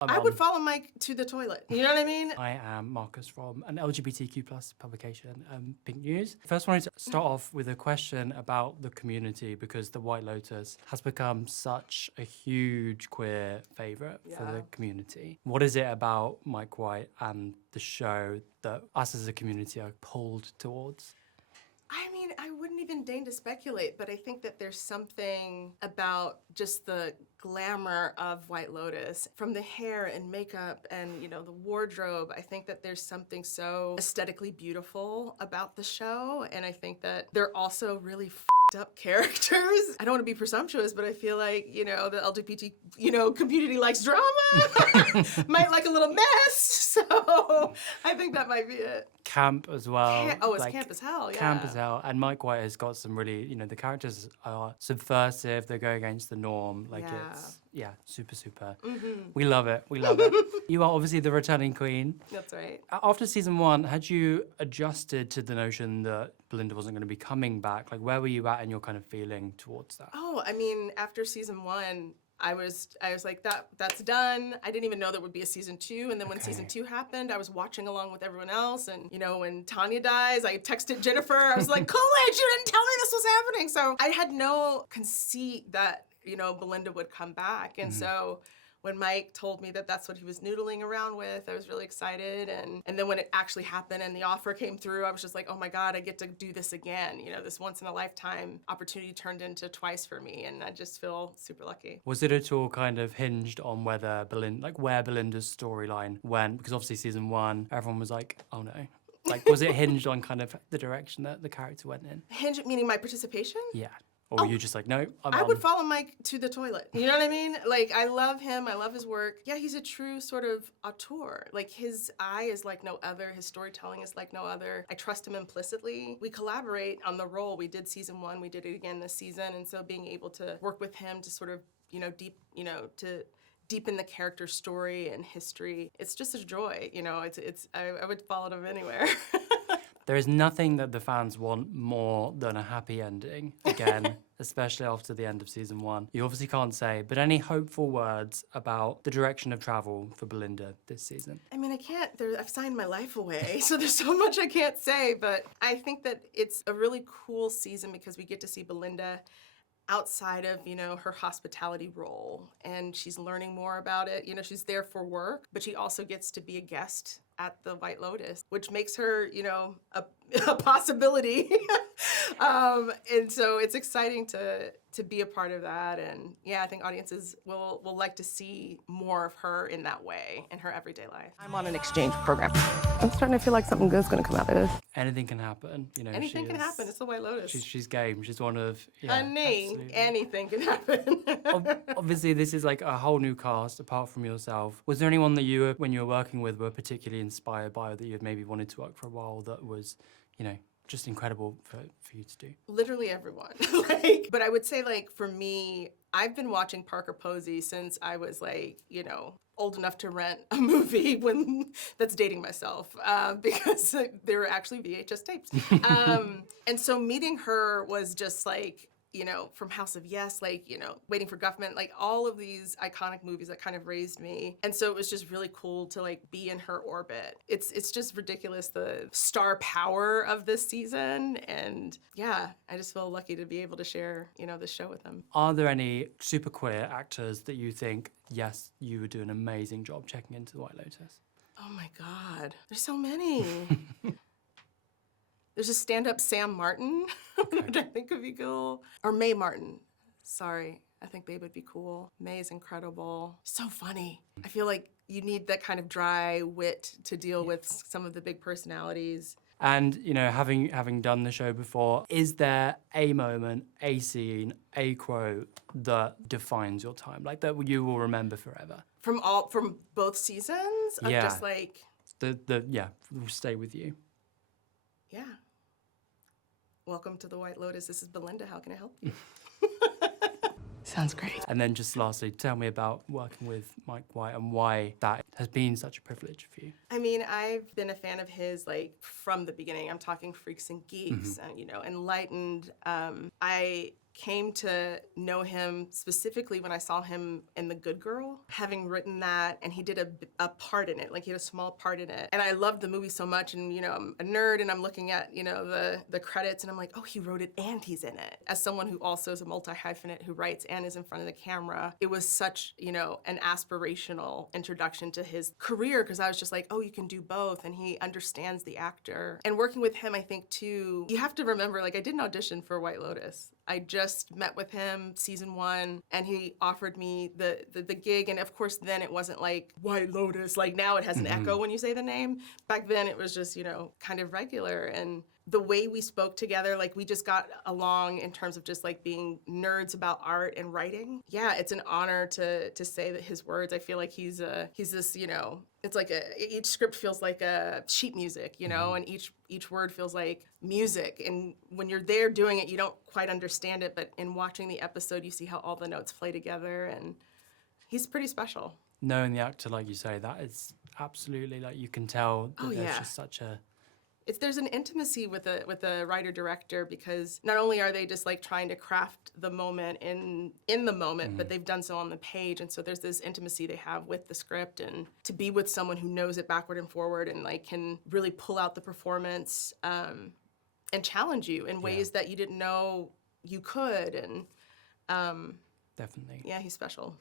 I would follow Mike to the toilet. You know what I mean? I am Marcus from an LGBTQ plus publication, Pink News. First, I wanted to start off with a question about the community because the White Lotus has become such a huge queer favourite for the community. What is it about Mike White and the show that us as a community are pulled towards? I mean, I wouldn't even deign to speculate, but I think that there's something about just the glamour of White Lotus, from the hair and makeup and, the wardrobe. I think that there's something so aesthetically beautiful about the show, and I think that they're also really up characters. I don't want to be presumptuous, but I feel like, the LGBT, community likes drama, might like a little mess, so I think that might be it. Camp as well. It's camp as hell, yeah. Camp as hell. And Mike White has got some really, the characters are subversive, they go against the norm. It's, super. We love it. You are obviously the returning queen. That's right. After season 1, had you adjusted to the notion that Belinda wasn't going to be coming back? Like, where were you at in your kind of feeling towards that? Oh, I mean, after season 1, I was like, that's done. I didn't even know there would be a season 2. And then when season 2 happened, I was watching along with everyone else. And, when Tanya dies, I texted Jennifer. I was like, Coolidge, you didn't tell me this was happening. So I had no conceit that, Belinda would come back. And so when Mike told me that that's what he was noodling around with, I was really excited. And then when it actually happened and the offer came through, I was just like, oh my God, I get to do this again. This once in a lifetime opportunity turned into twice for me. And I just feel super lucky. Was it at all kind of hinged on whether where Belinda's storyline went? Because obviously season 1, everyone was like, oh no. Like, was it hinged on kind of the direction that the character went in? Hinged, meaning my participation? Yeah. Or were you just like, no, I would follow Mike to the toilet. You know what I mean? Like, I love him. I love his work. Yeah, he's a true sort of auteur. Like, his eye is like no other. His storytelling is like no other. I trust him implicitly. We collaborate on the role. We did season 1. We did it again this season. And so being able to work with him to sort of, to deepen the character's story and history, it's just a joy. I would follow him anywhere. There is nothing that the fans want more than a happy ending, again, especially after the end of season 1. You obviously can't say, but any hopeful words about the direction of travel for Belinda this season? I mean, I can't, I've signed my life away, so there's so much I can't say, but I think that it's a really cool season because we get to see Belinda outside of, her hospitality role, and she's learning more about it. She's there for work, but she also gets to be a guest at the White Lotus, which makes her, a possibility. And so it's exciting to be a part of that. And yeah, I think audiences will like to see more of her in that way, in her everyday life. I'm on an exchange program. I'm starting to feel like something good's gonna come out of this. Anything can happen, Anything can happen. It's the White Lotus. She's game. She's one of, Honey, anything can happen. Obviously, this is like a whole new cast apart from yourself. Was there anyone that when you were working with, were particularly inspired by, that you've maybe wanted to work for a while, that was, just incredible for you to do? Literally everyone. But I would say, for me, I've been watching Parker Posey since I was old enough to rent a movie that's dating myself, because they were actually VHS tapes. And so meeting her was just from House of Yes, Waiting for Guffman, all of these iconic movies that kind of raised me. And so it was just really cool to be in her orbit. It's just ridiculous, the star power of this season. And yeah, I just feel lucky to be able to share, this show with them. Are there any super queer actors that you think, yes, you would do an amazing job checking into the White Lotus? Oh my God, there's so many. There's a stand-up Sam Martin, which I think would be cool. Or Mae Martin. Sorry, I think they would be cool. Mae is incredible. So funny. I feel like you need that kind of dry wit to deal with some of the big personalities. And, having done the show before, is there a moment, a scene, a quote that defines your time? That you will remember forever? From both seasons? Of just will stay with you. Yeah. Welcome to the White Lotus. This is Belinda. How can I help you? Sounds great. And then just lastly, tell me about working with Mike White and why that has been such a privilege for you. I mean, I've been a fan of his from the beginning. I'm talking Freaks and Geeks, Enlightened. I came to know him specifically when I saw him in The Good Girl, having written that, and he did a part in it, like he had a small part in it. And I loved the movie so much, and I'm a nerd, and I'm looking at, the credits, and I'm like, oh, he wrote it and he's in it. As someone who also is a multi-hyphenate who writes and is in front of the camera, it was such, an aspirational introduction to his career, because I was just like, oh, you can do both, and he understands the actor. And working with him, I think, too, you have to remember, like, I did an audition for White Lotus. I just met with him season 1, and he offered me the gig, and of course then it wasn't like White Lotus, like now it has an echo when you say the name. Back then it was just, kind of regular, and the way we spoke together, like we just got along in terms of just like being nerds about art and writing. Yeah, it's an honor to say that his words, I feel like he's this, it's like each script feels like a sheet music, and each word feels like music. And when you're there doing it, you don't quite understand it, but in watching the episode, you see how all the notes play together, and he's pretty special. Knowing the actor, like you say, that is absolutely, like, you can tell that there's just such a... There's an intimacy with a writer-director, because not only are they just like trying to craft the moment in the moment, but they've done so on the page, and so there's this intimacy they have with the script, and to be with someone who knows it backward and forward and like can really pull out the performance and challenge you in ways that you didn't know you could, and definitely. yeah, he's special.